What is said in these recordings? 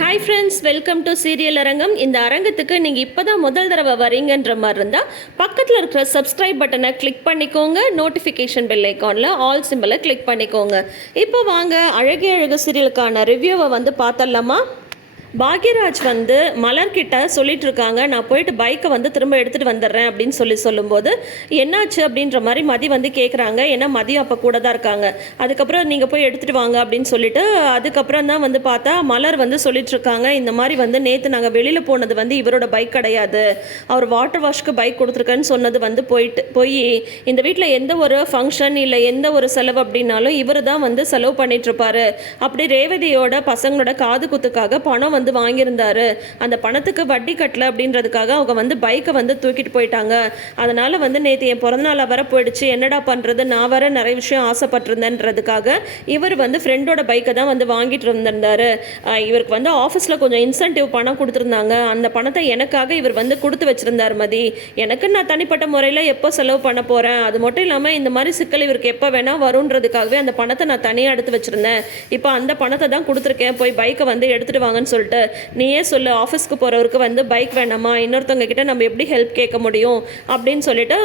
Hi friends, welcome to serial அரங்கம். இந்த அரங்கத்துக்கு நீங்கள் இப்போ தான் முதல் தடவை வரீங்கன்ற மாதிரி இருந்தால் பக்கத்தில் இருக்கிற சப்ஸ்கிரைப் பட்டனை கிளிக் பண்ணிக்கோங்க. நோட்டிஃபிகேஷன் பெல் ஐக்கானில் ஆல் சிம்பிளை கிளிக் பண்ணிக்கோங்க. இப்போ வாங்க அழகிய அழகு சீரியலுக்கான ரிவ்யூவை வந்து பார்த்தலாமா. பாக்யராஜ் வந்து மலர்கிட்ட சொல்லிட்டு இருக்காங்க, நான் போயிட்டு பைக்கை வந்து திரும்ப எடுத்துகிட்டு வந்துடுறேன் அப்படின்னு சொல்லும்போது என்னாச்சு அப்படின்ற மாதிரி மதி வந்து கேட்குறாங்க. ஏன்னா மதியம் அப்போ கூட தான் இருக்காங்க. அதுக்கப்புறம் நீங்கள் போய் எடுத்துகிட்டு வாங்க அப்படின்னு சொல்லிட்டு அதுக்கப்புறம் தான் வந்து பார்த்தா மலர் வந்து சொல்லிட்டு இருக்காங்க, இந்த மாதிரி வந்து நேற்று நாங்கள் வெளியில் போனது வந்து இவரோட பைக் கிடையாது, அவர் வாட்டர் வாஷ்க்கு பைக் கொடுத்துருக்கேன்னு சொன்னது வந்து போய் இந்த வீட்டில் எந்த ஒரு ஃபங்க்ஷன் இல்லை எந்த ஒரு செலவு அப்படின்னாலும் இவர் தான் வந்து செலவு பண்ணிகிட்ருப்பாரு. அப்படி ரேவதியோட பசங்களோட காது குத்துக்காக பணம் வந்து வாங்கியிருந்தாரு, அந்த பணத்துக்கு வட்டி கட்டல அப்படின்றதுக்காக அவங்க வந்து பைக்கை வந்து தூக்கிட்டு போயிட்டாங்க. அதனால வந்து நேற்று என் பிறந்தநாள் வர போயிடுச்சு, என்னடா பண்ணுறது, நான் வர நிறைய விஷயம் ஆசைப்பட்டிருந்தேன்றதுக்காக இவர் வந்து ஃப்ரெண்டோட பைக்கை தான் வந்து வாங்கிட்டு இருந்திருந்தாரு. இவருக்கு வந்து ஆஃபீஸில் கொஞ்சம் இன்சென்டிவ் பணம் கொடுத்துருந்தாங்க, அந்த பணத்தை எனக்காக இவர் வந்து கொடுத்து வச்சிருந்தார். மதி, எனக்கு நான் தனிப்பட்ட முறையில் எப்போ செலவு பண்ண போகிறேன், அது மட்டும் இல்லாமல் இந்த மாதிரி சிக்கல் இவருக்கு எப்போ வேணால் வருன்றதுக்காகவே அந்த பணத்தை நான் தனியாக எடுத்து வச்சுருந்தேன். இப்போ அந்த பணத்தை தான் கொடுத்துருக்கேன், போய் பைக்கை வந்து எடுத்துகிட்டு வாங்கன்னு சொல்லிட்டு நீயே சொல்லு, ஆஃபீஸ்க்கு போகிறவருக்கு வந்து பைக் வேணாமா, இன்னொருத்தவங்க கிட்ட நம்ம எப்படி ஹெல்ப் கேட்க முடியும் அப்படின்னு சொல்லிட்டு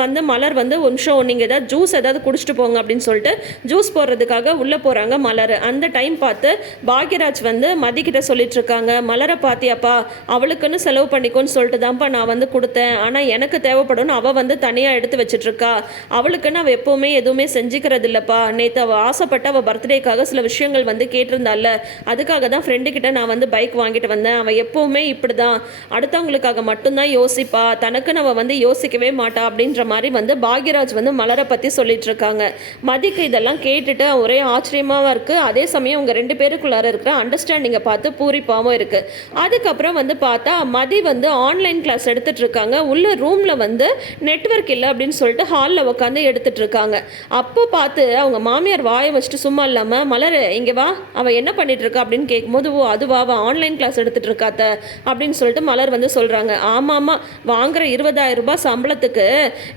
வந்து மலர் வந்து ஒரு நிமிஷம் நீங்கள் ஏதாவது ஜூஸ் ஏதாவது குடிச்சிட்டு போங்க அப்படின்னு சொல்லிட்டு ஜூஸ் போடுறதுக்காக உள்ளே போகிறாங்க மலர். அந்த டைம் பார்த்து பாக்யராஜ் வந்து மதிக்கிட்ட சொல்லிட்டு இருக்காங்க, மலரை பார்த்தியாப்பா, அவளுக்குன்னு செலவு பண்ணிக்கோன்னு சொல்லிட்டு தான்ப்பா நான் வந்து கொடுத்தேன், ஆனால் எனக்கு தேவைப்படும் அவள் வந்து தனியாக எடுத்து வச்சிட்ருக்கா, அவளுக்குன்னு அவள் எப்போவுமே எதுவுமே செஞ்சுக்கிறது இல்லைப்பா, நேற்று அவள் ஆசைப்பட்டு அவள் பர்த்டேக்காக சில விஷயங்கள் வந்து கேட்டிருந்தால, அதுக்காக தான் ஃப்ரெண்டுக்கிட்ட நான் வந்து பைக் வாங்கிட்டு வந்தேன், அவள் எப்போவுமே இப்படி தான் அடுத்தவங்களுக்காக மட்டும்தான் யோசிப்பா, தனக்கு நம்ம வந்து யோசிக்கவே மாட்டா அப்படின்ற மாதிரி வந்து பாக்யராஜ் வந்து மலரை பற்றி சொல்லிட்டு இருக்காங்க. மதிக்கு இதெல்லாம் கேட்டுட்டு ஒரே ஆச்சரியமாக இருக்குது. அதே சமயம் அவங்க ரெண்டு பேருக்குள்ளார இருக்கிற அண்டர்ஸ்டாண்டிங்கை பார்த்து பூரிப்பாகவும் இருக்குது. அதுக்கப்புறம் வந்து பார்த்தா மதி வந்து ஆன்லைன் கிளாஸ் எடுத்துகிட்டு இருக்காங்க. உள்ள ரூமில் வந்து நெட்வொர்க் இல்லை அப்படின்னு சொல்லிட்டு ஹாலில் உட்காந்து எடுத்துகிட்டு இருக்காங்க. அப்போ பார்த்து அவங்க மாமியார் வாயை வச்சுட்டு சும்மா இல்லாமல், மலர் இங்கே வா, அவள் என்ன பண்ணிட்டு இருக்கா அப்படின்னு கேட்கும்போது, ஓ அதுவா, ஆன்லைன் கிளாஸ் எடுத்துகிட்டு இருக்காத்த அப்படின்னு சொல்லிட்டு மலர் வந்து சொல்கிறாங்க. ஆமாம், வாங்குற 20,000 ரூபாய் சம்பளத்துக்கு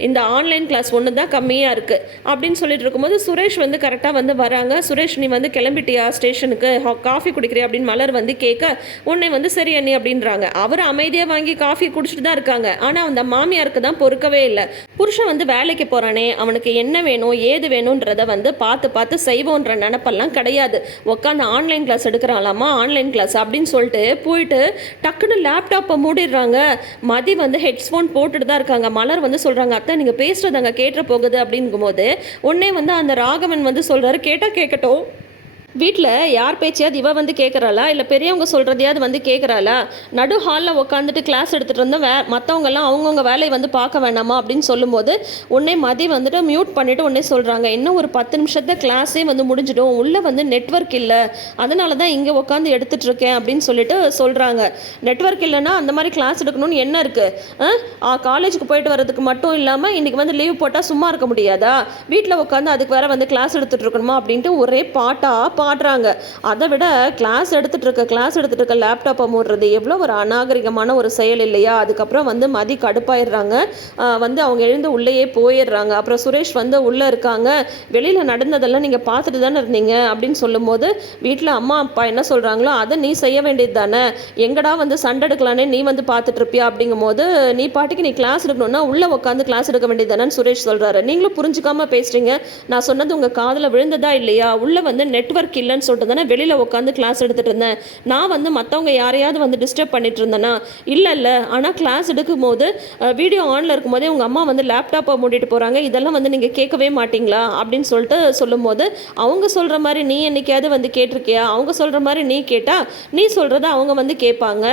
இந்த ஆன்லைன் கிளாஸ் ஒன்று தான் கம்மியாக இருக்குது அப்படின்னு சொல்லிட்டு இருக்கும்போது சுரேஷ் வந்து கரெக்டாக வந்து வராங்க. சுரேஷ், நீ வந்து கிளம்பிட்டியா ஸ்டேஷனுக்கு, காஃபி குடிக்கிறியா அப்படின்னு மலர் வந்து கேட்க, உன்னை வந்து சரி அண்ணி அப்படின்றாங்க. அவர் அமைதியாக வாங்கி காஃபி குடிச்சிட்டு தான் இருக்காங்க. ஆனால் அந்த மாமியாருக்கு தான் பொறுக்கவே இல்லை. புருஷன் வந்து வேலைக்கு போகிறானே, அவனுக்கு என்ன வேணும் ஏது வேணுன்றதை வந்து பார்த்து பார்த்து செய்வோன்ற நினப்பெல்லாம் கிடையாது. உட்காந்து ஆன்லைன் கிளாஸ் எடுக்கிறாங்களாமா, ஆன்லைன் கிளாஸ் அப்படின்னு சொல்லிட்டு போயிட்டு டக்குன்னு லேப்டாப்பை மூடிடுறாங்க. மதி வந்து ஹெட்ஃபோன் போட்டுட்டு தான் இருக்காங்க. மலர் வந்து சொல்கிறாங்க, அத்தை நீங்கள் பேசுகிறது அங்கே கேட்டுற போகுது அப்படிங்கும்போது உடனே வந்து அந்த ராகவன் வந்து சொல்கிறாரு, கேட்டால் கேட்கட்டும், வீட்டில் யார் பேச்சையாவது இவ வந்து கேட்குறாளா, இல்லை பெரியவங்க சொல்கிறதையாவது வந்து கேட்குறாளா, நடு ஹாலில் உட்காந்துட்டு கிளாஸ் எடுத்துகிட்டு இருந்தோம், மற்றவங்கெல்லாம் அவங்கவுங்க வேலையை வந்து பார்க்க வேண்டாமா அப்படின்னு சொல்லும்போது உடனே மதி வந்துட்டு மியூட் பண்ணிவிட்டு உடனே சொல்கிறாங்க, இன்னும் ஒரு 10 நிமிஷத்தை கிளாஸே வந்து முடிஞ்சிடும், உள்ளே வந்து நெட்வொர்க் இல்லை, அதனால தான் இங்கே உட்காந்து எடுத்துகிட்ருக்கேன் அப்படின்னு சொல்லிட்டு சொல்கிறாங்க. நெட்வொர்க் இல்லைன்னா அந்த மாதிரி கிளாஸ் எடுக்கணும்னு என்ன இருக்குது, காலேஜுக்கு போயிட்டு வரதுக்கு மட்டும் இல்லாமல் இன்றைக்கி வந்து லீவ் போட்டால் சும்மா இருக்க முடியாதா, வீட்டில் உட்காந்து அதுக்கு வேறு வந்து கிளாஸ் எடுத்துகிட்டு இருக்கணுமா அப்படின்ட்டு ஒரே பாட்டாக பாடுறாங்க. அதை விட கிளாஸ் எடுத்துட்டு இருக்க லேப்டாப்பை மூடுறது எவ்வளோ ஒரு அநாகரிகமான ஒரு செயல் இல்லையா. அதுக்கப்புறம் வந்து மதி கடுப்பாயிடுறாங்க. வந்து அவங்க எழுந்து உள்ளேயே போயிடுறாங்க. அப்புறம் சுரேஷ் வந்து உள்ளே இருக்காங்க. வெளியில் நடந்ததெல்லாம் நீங்கள் பார்த்துட்டு தானே இருந்தீங்க அப்படின்னு சொல்லும்போது, வீட்டில் அம்மா அப்பா என்ன சொல்கிறாங்களோ அதை நீ செய்ய வேண்டியது தானே, எங்கடா வந்து சண்டை எடுக்கலானே நீ வந்து பார்த்துட்டு இருப்பியா அப்படிங்கும்போது, நீ பாட்டுக்கு நீ கிளாஸ் எடுக்கணும்னா உள்ளே உட்காந்து கிளாஸ் எடுக்க வேண்டியது தானேன்னு சுரேஷ் சொல்கிறாரு. நீங்களும் புரிஞ்சுக்காம பேசுகிறீங்க, நான் சொன்னது உங்கள் காதில் விழுந்ததா இல்லையா, உள்ளே வந்து நெட்வொர்க் இல்லைன்னு சொல்லிட்டு தானே வெளியில் உட்காந்து கிளாஸ் எடுத்துகிட்டு இருந்தேன், நான் வந்து மற்றவங்க யாரையாவது வந்து டிஸ்டர்ப் பண்ணிட்டு இருந்தேன்னா இல்லை, ஆனால் கிளாஸ் எடுக்கும் போது வீடியோ ஆனில் இருக்கும்போதே உங்கள் அம்மா வந்து லேப்டாப்பை மூடிட்டு போகிறாங்க, இதெல்லாம் வந்து நீங்கள் கேட்கவே மாட்டிங்களா அப்படின்னு சொல்லிட்டு சொல்லும்போது, அவங்க சொல்கிற மாதிரி நீ என்னைக்காவது வந்து கேட்டிருக்கியா, அவங்க சொல்கிற மாதிரி நீ கேட்டால் நீ சொல்கிறத அவங்க வந்து கேட்பாங்க,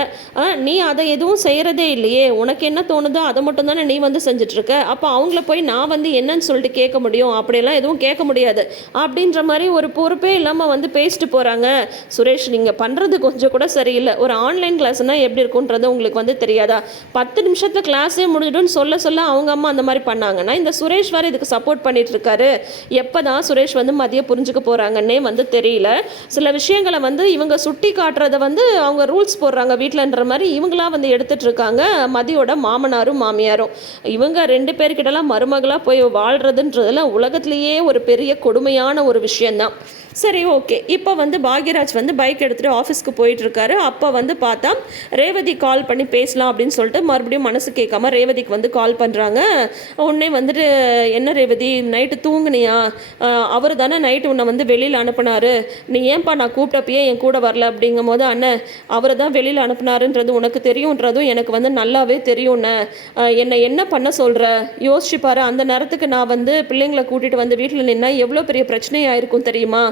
நீ அதை எதுவும் செய்கிறதே இல்லையே, உனக்கு என்ன தோணுதோ அதை மட்டும் தானே நீ வந்து செஞ்சிட்ருக்க, அப்போ அவங்கள போய் நான் வந்து என்னன்னு சொல்லிட்டு கேட்க முடியும், அப்படியெல்லாம் எதுவும் கேட்க முடியாது அப்படின்ற மாதிரி ஒரு பொறுப்பே இல்லாமல் வந்து பேசிட்டு போகிறாங்க. சுரேஷ், நீங்கள் பண்ணுறது கொஞ்சம் கூட சரியில்லை. ஒரு ஆன்லைன் கிளாஸ்னால் எப்படி இருக்குன்றது உங்களுக்கு வந்து தெரியாதா, 10 நிமிஷத்தில் கிளாஸே முடிஞ்சிடும்னு சொல்ல அவங்க அம்மா அந்த மாதிரி பண்ணாங்கன்னா இந்த சுரேஷ் வேறு இதுக்கு சப்போர்ட் பண்ணிட்டு இருக்காரு. எப்போ தான் சுரேஷ் வந்து மதியை புரிஞ்சுக்க போகிறாங்கன்னே வந்து தெரியல. சில விஷயங்களை வந்து இவங்க சுட்டி காட்டுறத வந்து அவங்க ரூல்ஸ் போடுறாங்க வீட்டிலன்ற மாதிரி இவங்களாம் வந்து எடுத்துகிட்டு இருக்காங்க. மதியோட மாமனாரும் மாமியாரும் இவங்க 2 பேர்கிட்டலாம் மருமகளாக போய் வாழ்கிறதுன்றதுல உலகத்திலேயே ஒரு பெரிய கொடுமையான ஒரு விஷயந்தான். சரி, ஓகே. இப்போ வந்து பாக்யராஜ் வந்து பைக் எடுத்துகிட்டு ஆஃபீஸ்க்கு போயிட்டுருக்காரு. அப்போ வந்து பார்த்தா ரேவதி கால் பண்ணி பேசலாம் அப்படின்னு சொல்லிட்டு மறுபடியும் மனசு கேட்காம ரேவதிக்கு வந்து கால் பண்ணுறாங்க. உடனே வந்துட்டு, என்ன ரேவதி நைட்டு தூங்குனியா? அவர் தானே நைட்டு உன்னை வந்து வெளியில் அனுப்புனாரு. நீ ஏன்பா நான் கூப்பிட்டப்பயே என் கூட வரல அப்படிங்கும் போது, அண்ணன் அவரை தான் வெளியில் அனுப்புனாருன்றது உனக்கு தெரியுன்றதும் எனக்கு வந்து நல்லாவே தெரியும்ண்ணே. என்னை என்ன பண்ண சொல்கிற? யோசிச்சு பாரு, அந்த நேரத்துக்கு நான் வந்து பிள்ளைங்களை கூட்டிகிட்டு வந்து வீட்டில் நின்னா எவ்வளோ பெரிய பிரச்சனையாயிருக்கும் தெரியுமா?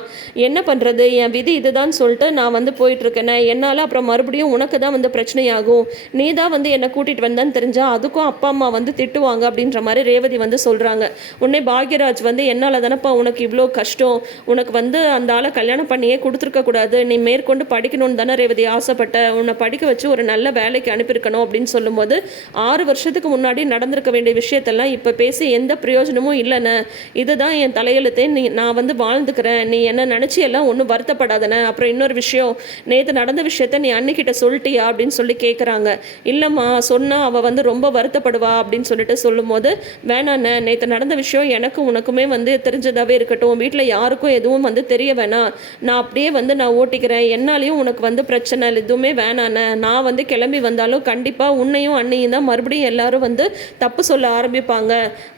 என்ன பண்ணுறது, என் விதி இதுதான் சொல்லிட்டு நான் வந்து போயிட்டுருக்கேனே. என்னால் அப்புறம் மறுபடியும் உனக்கு தான் வந்து பிரச்சனையாகும். நீ தான் வந்து என்னை கூட்டிகிட்டு வந்தான்னு தெரிஞ்சால் அதுக்கும் அப்பா அம்மா வந்து திட்டுவாங்க அப்படின்ற மாதிரி ரேவதி வந்து சொல்கிறாங்க. உடனே பாக்யராஜ் வந்து, என்னால் தானப்பா உனக்கு இவ்வளோ கஷ்டம், உனக்கு வந்து அந்த ஆளை கல்யாணம் பண்ணியே கொடுத்துருக்கக்கூடாது, நீ மேற்கொண்டு படிக்கணும்னு தானே ரேவதி ஆசைப்பட்ட, உன்னை படிக்க வச்சு ஒரு நல்ல வேலைக்கு அனுப்பியிருக்கணும் அப்படின்னு சொல்லும்போது, 6 வருஷத்துக்கு முன்னாடி நடந்திருக்க வேண்டிய விஷயத்தெல்லாம் இப்போ பேசி எந்த பிரயோஜனமும் இல்லைண்ணே. இதுதான் என் தலையெழுத்தே, நான் வந்து வாழ்ந்துக்கிறேன், நீ என்ன நினச்சி எல்லாம் ஒன்றும் வருத்தப்படாதண்ணே. அப்புறம் இன்னொரு விஷயம், நேற்று நடந்த விஷயத்த நீ அன்னிக்கிட்ட சொல்லிட்டியா அப்படின்னு சொல்லி கேட்குறாங்க. இல்லைம்மா, சொன்னால் அவள் வந்து ரொம்ப வருத்தப்படுவா அப்படின்னு சொல்லிட்டு சொல்லும்போது, வேணாண்ணே, நேற்று நடந்த விஷயம் எனக்கும் உனக்குமே வந்து தெரிஞ்சதாகவே இருக்கட்டும், வீட்டில் யாருக்கும் எதுவும் வந்து தெரிய வேணாம், நான் அப்படியே வந்து நான் ஓட்டிக்கிறேன், என்னாலையும் உனக்கு வந்து பிரச்சனை எதுவுமே வேணாண்ணே. நான் வந்து கிளம்பி வந்தாலும் கண்டிப்பாக உன்னையும் அண்ணியும் தான் மறுபடியும் எல்லாரும் வந்து தப்பு சொல்ல ஆரம்பிப்பாங்க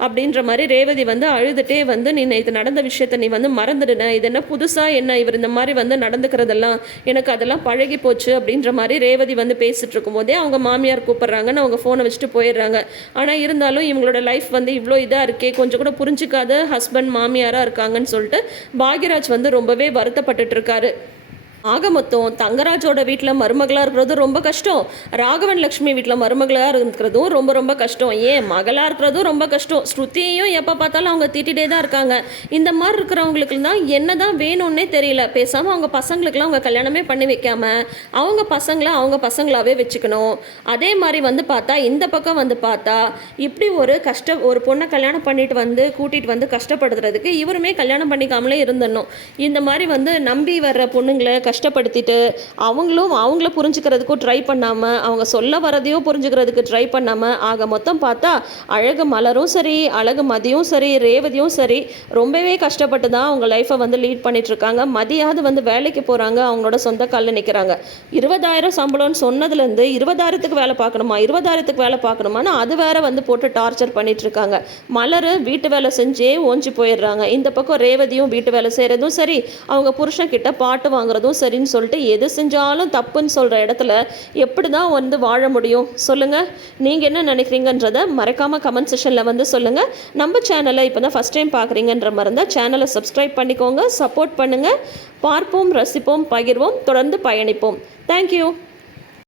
அப்படின்ற மாதிரி ரேவதி வந்து அழுதுகிட்டே வந்து, நீ நேற்று நடந்த விஷயத்த நீ வந்து மறந்துடுன, இது என்ன புதுசாக என்ன இவர் இந்த மாதிரி வந்து நடந்துக்கிறதெல்லாம் எனக்கு அதெல்லாம் பழகி போச்சு அப்படின்ற மாதிரி ரேவதி வந்து பேசிகிட்டு இருக்கும்போதே அவங்க மாமியார் கூப்பிட்றாங்கன்னு அவங்க ஃபோனை வச்சுட்டு போயிடுறாங்க. ஆனால் இருந்தாலும் இவங்களோட லைஃப் வந்து இவ்வளோ இதாக இருக்கே, கொஞ்சம் கூட புரிஞ்சிக்காத ஹஸ்பண்ட் மாமியாராக இருக்காங்கன்னு சொல்லிட்டு பாக்யராஜ் வந்து ரொம்பவே வருத்தப்பட்டுட்டு இருக்காரு. ஆக மொத்தம் தங்கராஜோட வீட்டில் மருமகளாக இருக்கிறதும் ரொம்ப கஷ்டம், ராகவன் லக்ஷ்மி வீட்டில் மருமகளாக இருக்கிறதும் ரொம்ப ரொம்ப கஷ்டம், ஏன் மகளாக இருக்கிறதும் ரொம்ப கஷ்டம். ஸ்ருதியையும் எப்போ பார்த்தாலும் அவங்க திட்டிகிட்டே தான் இருக்காங்க. இந்த மாதிரி இருக்கிறவங்களுக்கு தான் என்ன தான் வேணும்னே தெரியல. பேசாமல் அவங்க பசங்களுக்கெல்லாம் அவங்க கல்யாணமே பண்ணி வைக்காமல் அவங்க பசங்களை அவங்க பசங்களாகவே வச்சுக்கணும். அதே மாதிரி வந்து பார்த்தா இந்த பக்கம் வந்து பார்த்தா இப்படி ஒரு பொண்ணை கல்யாணம் பண்ணிட்டு வந்து கூட்டிகிட்டு வந்து கஷ்டப்படுத்துறதுக்கு இவருமே கல்யாணம் பண்ணிக்காமலே இருந்துடணும். இந்த மாதிரி வந்து நம்பி வர்ற பொண்ணுங்களை கஷ்டப்படுத்திட்டு அவங்கள புரிஞ்சுக்கிறதுக்கும் ட்ரை பண்ணாமல், அவங்க சொல்ல வரதையும் புரிஞ்சுக்கிறதுக்கு ட்ரை பண்ணாமல், ஆக மொத்தம் பார்த்தா அழகு மலரும் சரி, அழகு மதியும் சரி, ரேவதியும் சரி ரொம்பவே கஷ்டப்பட்டு தான் அவங்க லைஃப்பை வந்து லீட் பண்ணிகிட்ருக்காங்க. மதியாவது வந்து வேலைக்கு போகிறாங்க, அவங்களோட சொந்த காலில் நிற்கிறாங்க. 20,000 சம்பளம்னு சொன்னதுலேருந்து 20,000க்கு வேலை பார்க்கணுமா, 20,000க்கு வேலை பார்க்கணுமான்னு அது வேற வந்து போட்டு டார்ச்சர் பண்ணிகிட்ருக்காங்க. மலர் வீட்டு வேலை செஞ்சே ஓஞ்சி போயிடுறாங்க. இந்த பக்கம் ரேவதியும் வீட்டு வேலை செய்கிறதும் சரி, அவங்க புருஷன் கிட்ட பாட்டு வாங்குறதும் சரின்னு சொல்லிட்டு எது செஞ்சாலும் தப்புன்னு சொல்கிற இடத்துல எப்படி தான் வந்து வாழ முடியும் சொல்லுங்கள்? நீங்கள் என்ன நினைக்கிறீங்கன்றதை மறக்காமல் கமெண்ட் செஷனில் வந்து சொல்லுங்கள். நம்ம சேனலை இப்போ தான் ஃபஸ்ட் டைம் பார்க்குறீங்கன்ற மாதிரி இருந்தால் சேனலை சப்ஸ்கிரைப் பண்ணிக்கோங்க, சப்போர்ட் பண்ணுங்கள். பார்ப்போம், ரசிப்போம், பகிர்வோம், தொடர்ந்து பயணிப்போம். தேங்க்யூ.